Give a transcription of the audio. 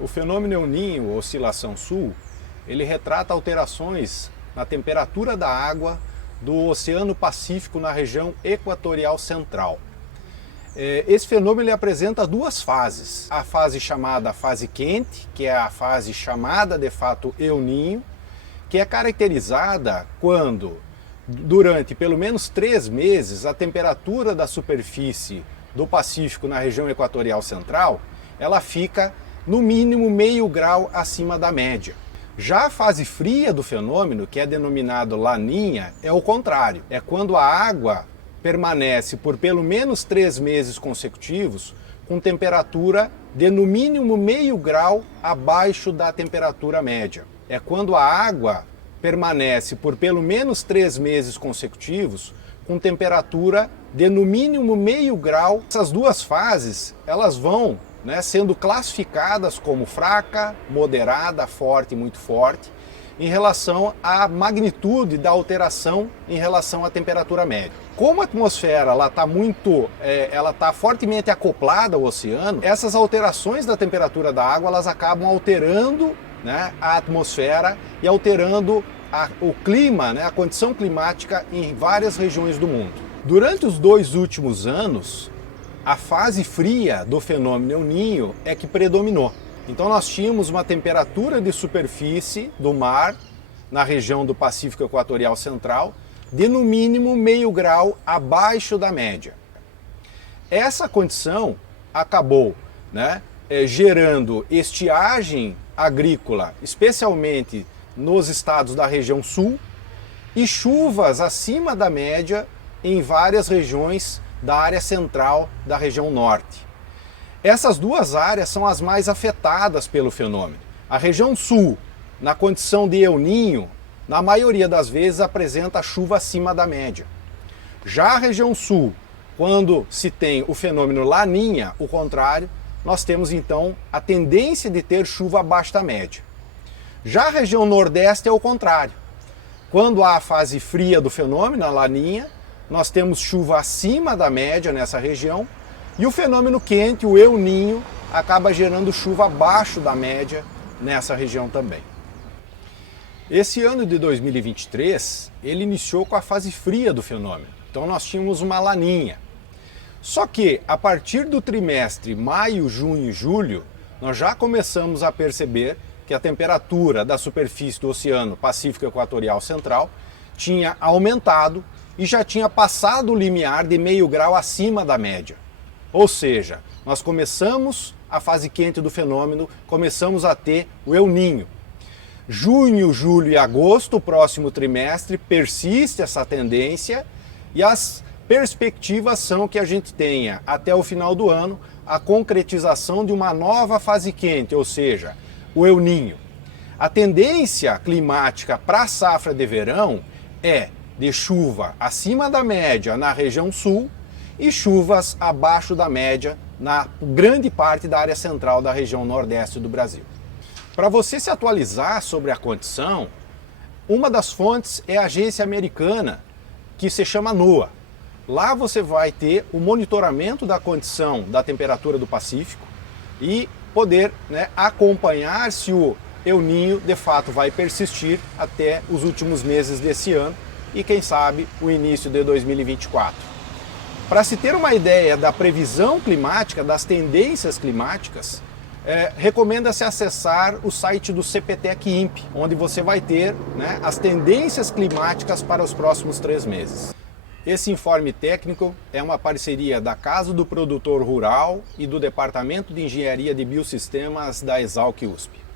O fenômeno El Niño, oscilação sul, ele retrata alterações na temperatura da água do Oceano Pacífico na região equatorial central. Esse fenômeno ele apresenta duas fases. A fase chamada fase quente, que é a fase chamada de fato El Niño, que é caracterizada quando, durante pelo menos 3 meses, a temperatura da superfície do Pacífico na região equatorial central, ela fica no mínimo meio grau acima da média. Já a fase fria do fenômeno, que é denominado Laninha, é o contrário. É quando a água permanece por pelo menos 3 meses consecutivos com temperatura de no mínimo meio grau abaixo da temperatura média. É quando a água permanece por pelo menos 3 meses consecutivos com temperatura de no mínimo meio grau. Essas duas fases, elas vão sendo classificadas como fraca, moderada, forte e muito forte, em relação à magnitude da alteração em relação à temperatura média. Como a atmosfera ela está fortemente acoplada ao oceano, essas alterações da temperatura da água elas acabam alterando a atmosfera e alterando o clima, a condição climática em várias regiões do mundo. Durante os 2 últimos anos, a fase fria do fenômeno El Niño é que predominou. Então nós tínhamos uma temperatura de superfície do mar na região do Pacífico Equatorial Central de no mínimo meio grau abaixo da média. Essa condição acabou gerando estiagem agrícola, especialmente nos estados da região sul, e chuvas acima da média em várias regiões da área central da região norte. Essas duas áreas são as mais afetadas pelo fenômeno. A região sul, na condição de El Niño, na maioria das vezes apresenta chuva acima da média. Já a região sul, quando se tem o fenômeno Laninha, o contrário, nós temos então a tendência de ter chuva abaixo da média. Já a região nordeste é o contrário. Quando há a fase fria do fenômeno, a Laninha, nós temos chuva acima da média nessa região, e o fenômeno quente, o El Niño, acaba gerando chuva abaixo da média nessa região também. Esse ano de 2023, ele iniciou com a fase fria do fenômeno, então nós tínhamos uma Laninha. Só que a partir do trimestre maio, junho e julho, nós já começamos a perceber que a temperatura da superfície do Oceano Pacífico Equatorial Central tinha aumentado e já tinha passado o limiar de meio grau acima da média. Ou seja, nós começamos a fase quente do fenômeno, começamos a ter o El Niño. Junho, julho e agosto, o próximo trimestre, persiste essa tendência e as perspectivas são que a gente tenha, até o final do ano, a concretização de uma nova fase quente, ou seja, o El Niño. A tendência climática para a safra de verão é de chuva acima da média na região sul e chuvas abaixo da média na grande parte da área central da região nordeste do Brasil. Para você se atualizar sobre a condição, uma das fontes é a agência americana que se chama NOAA. Lá você vai ter o monitoramento da condição da temperatura do Pacífico e poder acompanhar se o El Niño de fato vai persistir até os últimos meses desse ano e quem sabe o início de 2024. Para se ter uma ideia da previsão climática, das tendências climáticas, recomenda-se acessar o site do CPTEC-INPE, onde você vai ter as tendências climáticas para os próximos 3 meses. Esse informe técnico é uma parceria da Casa do Produtor Rural e do Departamento de Engenharia de Biosistemas da Exalc USP.